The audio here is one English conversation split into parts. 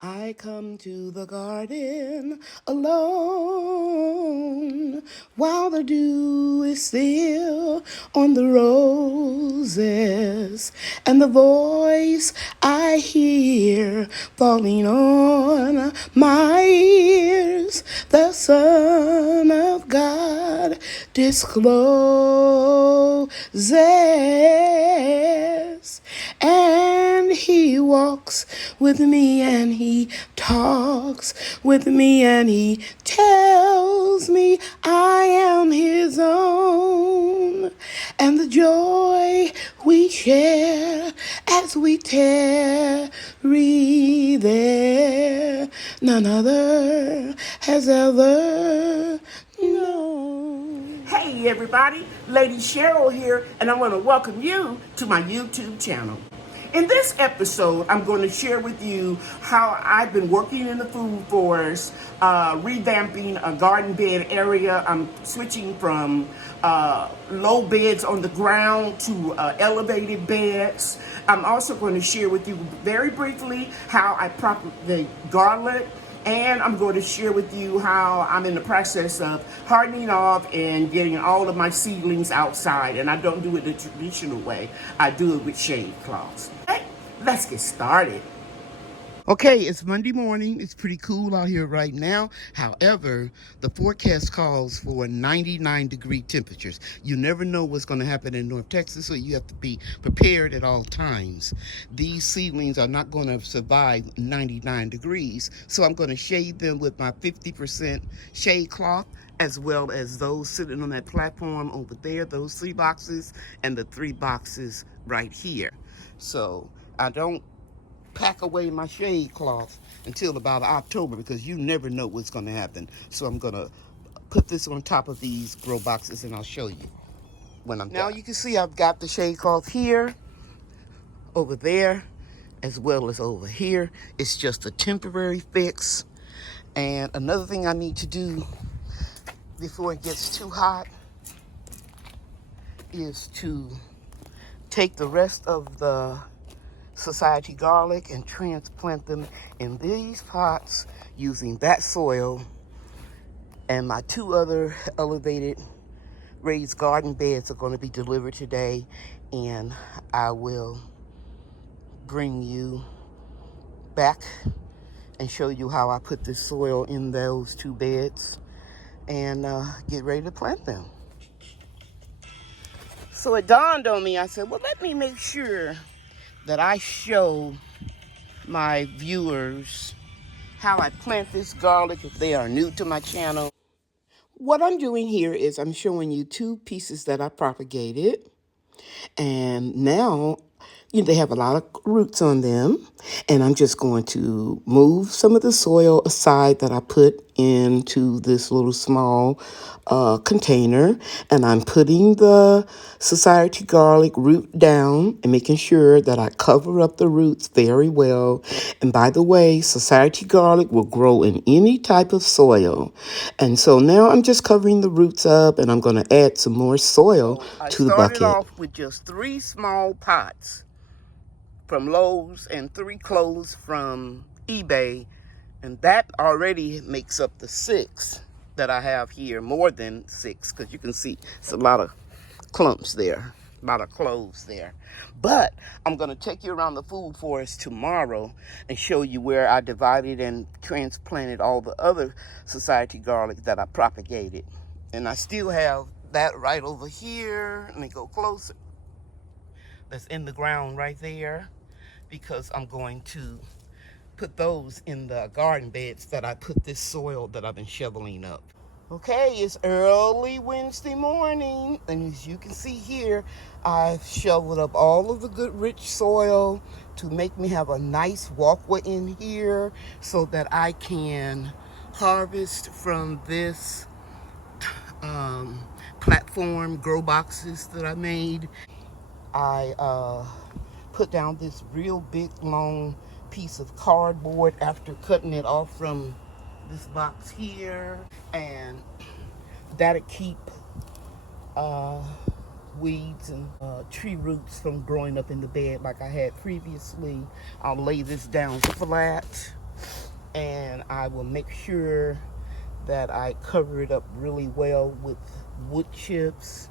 I come to the garden alone while the dew is still on the roses, and the voice I hear falling on my ears, the Son of God discloses. And he walks with me and he talks with me and he tells me I am his own. And the joy we share as we tarry there, none other has ever known. Hey everybody, Lady Cheryl here, and I want to welcome you to my YouTube channel. In this episode, I'm going to share with you how I've been working in the food forest, revamping a garden bed area. I'm switching from low beds on the ground to elevated beds. I'm also going to share with you very briefly how I propagate garlic. And I'm going to share with you how I'm in the process of hardening off and getting all of my seedlings outside. And I don't do it the traditional way. I do it with shade cloths. Okay, let's get started. Okay, it's Monday morning. It's pretty cool out here right now. However, the forecast calls for 99-degree temperatures. You never know what's going to happen in North Texas, so you have to be prepared at all times. These seedlings are not going to survive 99 degrees, so I'm going to shade them with my 50% shade cloth, as well as those sitting on that platform over there, those 3 boxes, and the 3 boxes right here. So I don't pack away my shade cloth until about October, because you never know what's going to happen. So I'm going to put this on top of these grow boxes and I'll show you when I'm done. Now you can see I've got the shade cloth here, over there, as well as over here. It's just a temporary fix. And another thing I need to do before it gets too hot is to take the rest of the society garlic and transplant them in these pots using that soil. And my 2 other elevated raised garden beds are going to be delivered today, and I will bring you back and show you how I put this soil in those 2 beds and get ready to plant them. So it dawned on me, I said, well, let me make sure that I show my viewers how I plant this garlic if they are new to my channel. What I'm doing here is I'm showing you 2 pieces that I propagated. And now, they have a lot of roots on them. And I'm just going to move some of the soil aside that I put into this little small container. And I'm putting the society garlic root down and making sure that I cover up the roots very well. And by the way, society garlic will grow in any type of soil. And so now I'm just covering the roots up, and I'm going to add some more soil to the bucket. I started off with just 3 small pots from Lowe's and 3 clothes from eBay, and that already makes up the 6 that I have here, more than 6, because you can see it's a lot of clumps there, a lot of cloves there. But I'm going to take you around the food forest tomorrow and show you where I divided and transplanted all the other society garlic that I propagated. And I still have that right over here. Let me go closer. That's in the ground right there, because I'm going to put those in the garden beds that I put this soil that I've been shoveling up. Okay, it's early Wednesday morning, and as you can see here, I've shoveled up all of the good rich soil to make me have a nice walkway in here so that I can harvest from this platform grow boxes that I made. I put down this real big long piece of cardboard after cutting it off from this box here, and that'll keep weeds and tree roots from growing up in the bed like I had previously. I'll lay this down flat I will make sure that I cover it up really well with wood chips.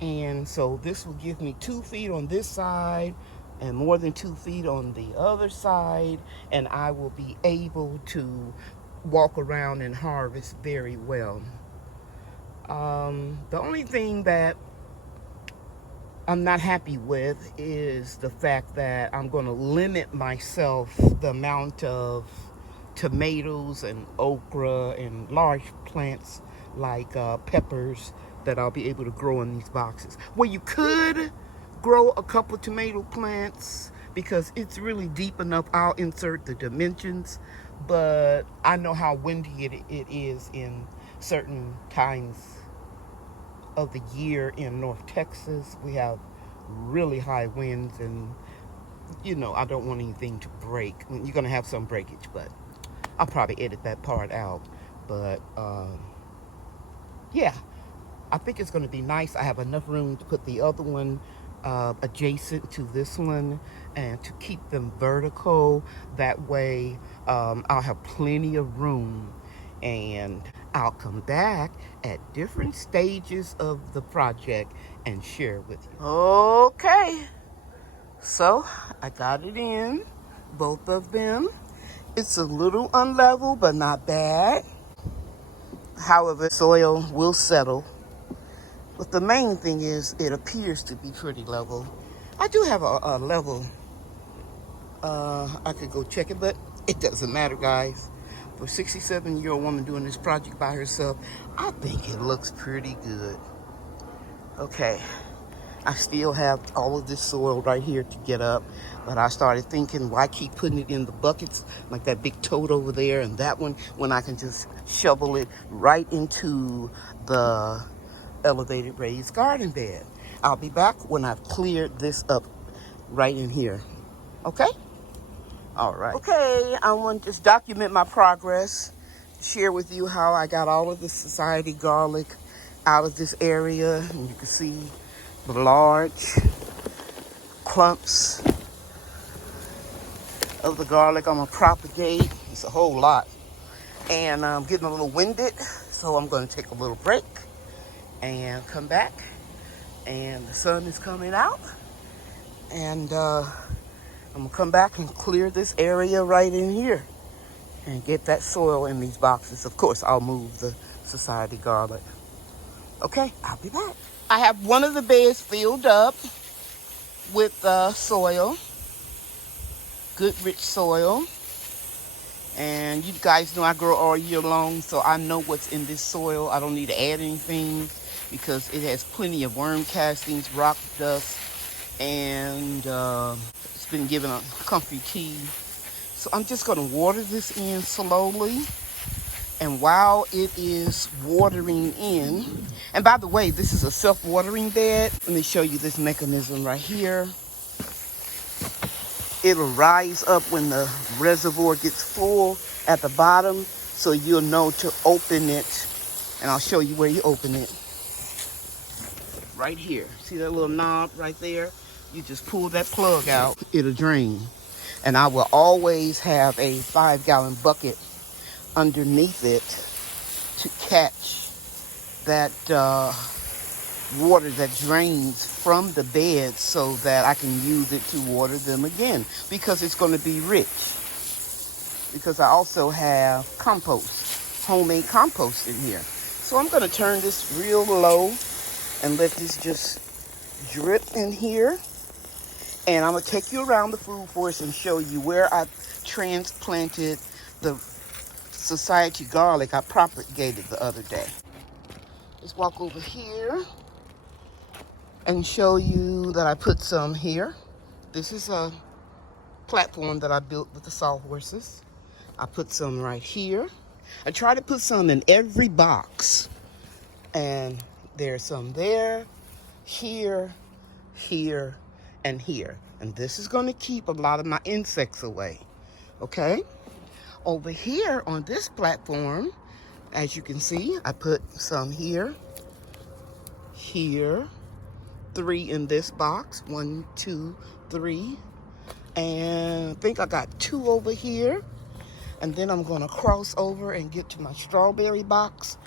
And so this will give me 2 feet on this side and more than 2 feet on the other side, and I will be able to walk around and harvest very well. The only thing that I'm not happy with is the fact that I'm going to limit myself the amount of tomatoes and okra and large plants like peppers that I'll be able to grow in these boxes. Well, you could grow a couple tomato plants because it's really deep enough. I'll insert the dimensions, but I know how windy it is in certain times of the year in North Texas. We have really high winds, and you know, I don't want anything to break. You're gonna have some breakage, but I'll probably edit that part out. But yeah, I think it's gonna be nice. I have enough room to put the other one adjacent to this one and to keep them vertical. That way I'll have plenty of room, and I'll come back at different stages of the project and share with you. Okay, so I got it in, both of them. It's a little unlevel, but not bad. However, soil will settle. But the main thing is it appears to be pretty level. I do have a level. I could go check it, but it doesn't matter, guys. For a 67-year-old woman doing this project by herself, I think it looks pretty good. Okay, I still have all of this soil right here to get up, but I started thinking, why keep putting it in the buckets like that big toad over there and that one, when I can just shovel it right into the elevated raised garden bed. I'll be back when I've cleared this up right in here. Okay? All right. Okay, I want to just document my progress, share with you how I got all of the society garlic out of this area. And you can see the large clumps of the garlic I'm gonna propagate. It's a whole lot. And I'm getting a little winded, so I'm gonna take a little break and come back. And the sun is coming out. And I'm gonna come back and clear this area right in here and get that soil in these boxes. Of course, I'll move the society garlic. Okay, I'll be back. I have one of the beds filled up with soil, good rich soil. And you guys know I grow all year long, so I know what's in this soil. I don't need to add anything because it has plenty of worm castings, rock dust, and it's been given a comfy tea. So I'm just going to water this in slowly. And while it is watering in, and by the way, this is a self-watering bed. Let me show you this mechanism right here. It'll rise up when the reservoir gets full at the bottom, so you'll know to open it. And I'll show you where you open it. Right here. See that little knob right there? You just pull that plug out, it'll drain. And I will always have a 5-gallon bucket underneath it to catch that water that drains from the bed so that I can use it to water them again, because it's going to be rich. Because I also have compost, homemade compost in here. So I'm going to turn this real low and let this just drip in here. And I'm going to take you around the food forest and show you where I transplanted the society garlic I propagated the other day. Let's walk over here and show you that I put some here. This is a platform that I built with the sawhorses. I put some right here. I try to put some in every box. And there's some there, here, here, and here. And this is going to keep a lot of my insects away. Okay? Over here on this platform, as you can see, I put some here, here, 3 in this box, 1, 2, 3, and I think I got 2 over here. And then I'm gonna cross over and get to my strawberry box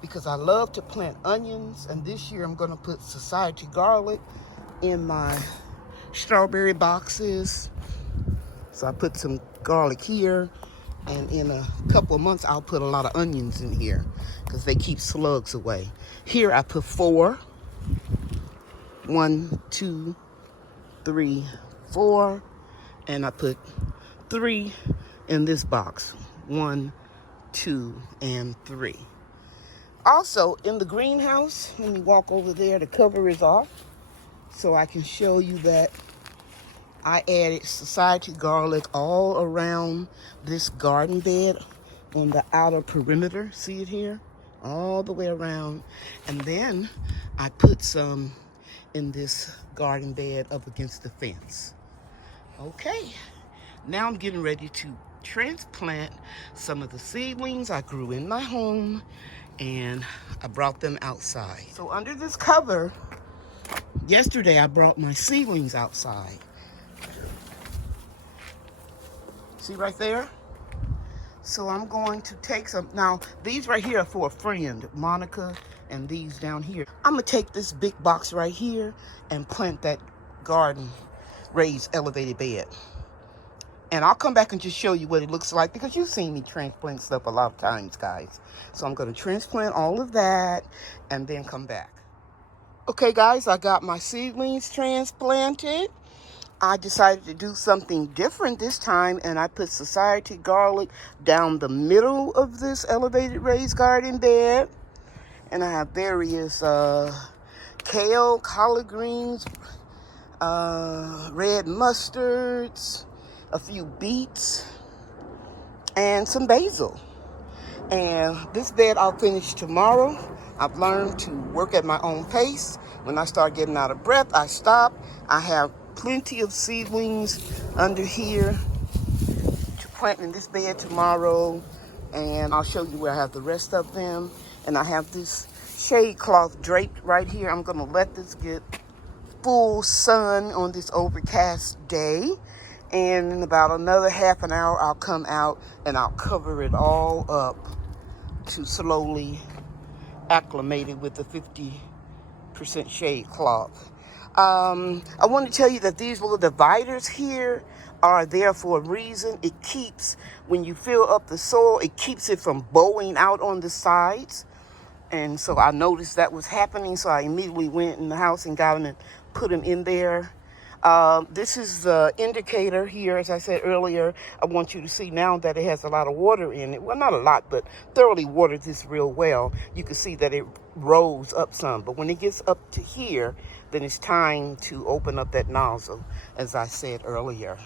because I love to plant onions. And this year I'm gonna put society garlic in my strawberry boxes. So I put some garlic here, and in a couple of months I'll put a lot of onions in here because they keep slugs away. Here I put 4. 1, 2, 3, 4, and I put 3 in this box. 1, 2, and 3. Also in the greenhouse, let me walk over there. The cover is off so I can show you that I added society garlic all around this garden bed on the outer perimeter. See it here? All the way around. And then I put some in this garden bed up against the fence. Okay, now I'm getting ready to transplant some of the seedlings I grew in my home, and I brought them outside. So under this cover, yesterday I brought my seedlings outside. See right there? So I'm going to take some. Now, these right here are for a friend, Monica, and these down here. I'm gonna take this big box right here and plant that garden raised elevated bed. And I'll come back and just show you what it looks like because you've seen me transplant stuff a lot of times, guys. So I'm gonna transplant all of that and then come back. Okay, guys, I got my seedlings transplanted. I decided to do something different this time, and I put society garlic down the middle of this elevated raised garden bed. And I have various kale, collard greens, red mustards, a few beets, and some basil. And this bed I'll finish tomorrow. I've learned to work at my own pace. When I start getting out of breath, I stop. I have plenty of seedlings under here to plant in this bed tomorrow, and I'll show you where I have the rest of them. And I have this shade cloth draped right here. I'm gonna let this get full sun on this overcast day, and in about another half an hour I'll come out and I'll cover it all up to slowly acclimate it with the 50% shade cloth. I want to tell you that these little dividers here are there for a reason. It keeps, when you fill up the soil, it keeps it from bowing out on the sides. And so I noticed that was happening, so I immediately went in the house and got them and put them in there. This is the indicator here. As I said earlier, I want you to see now that it has a lot of water in it. Well, not a lot, but thoroughly watered this real well. You can see that it rose up some. But when it gets up to here, then it's time to open up that nozzle, as I said earlier.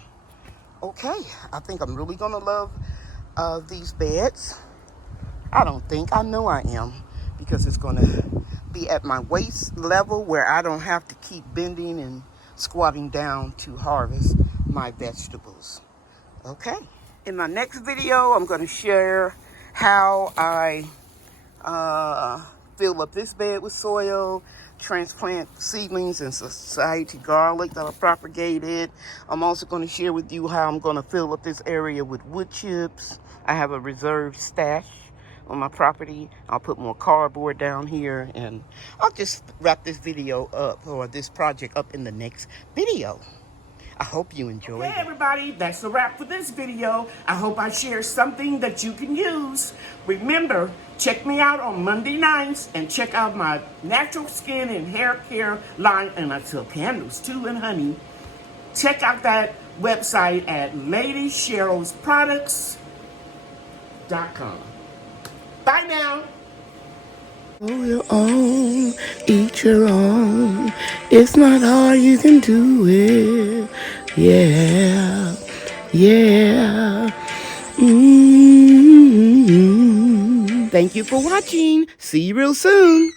Okay, I think I'm really going to love these beds. I know I am, because it's going to be at my waist level where I don't have to keep bending and squatting down to harvest my vegetables. Okay, in my next video, I'm going to share how I fill up this bed with soil, transplant seedlings and society garlic that I propagated. I'm also going to share with you how I'm going to fill up this area with wood chips. I have a reserve stash on my property. I'll put more cardboard down here, and I'll just wrap this video up, or this project up, in the next video. I hope you enjoyed it. Hey everybody, that's a wrap for this video. I hope I shared something that you can use. Remember, check me out on Monday nights and check out my natural skin and hair care line, and I sell candles too and honey. Check out that website at LadyCherylsNaturalProducts.com. Bye now. Grow your own, eat your own. It's not hard, you can do it. Yeah, yeah. Thank you for watching. See you real soon.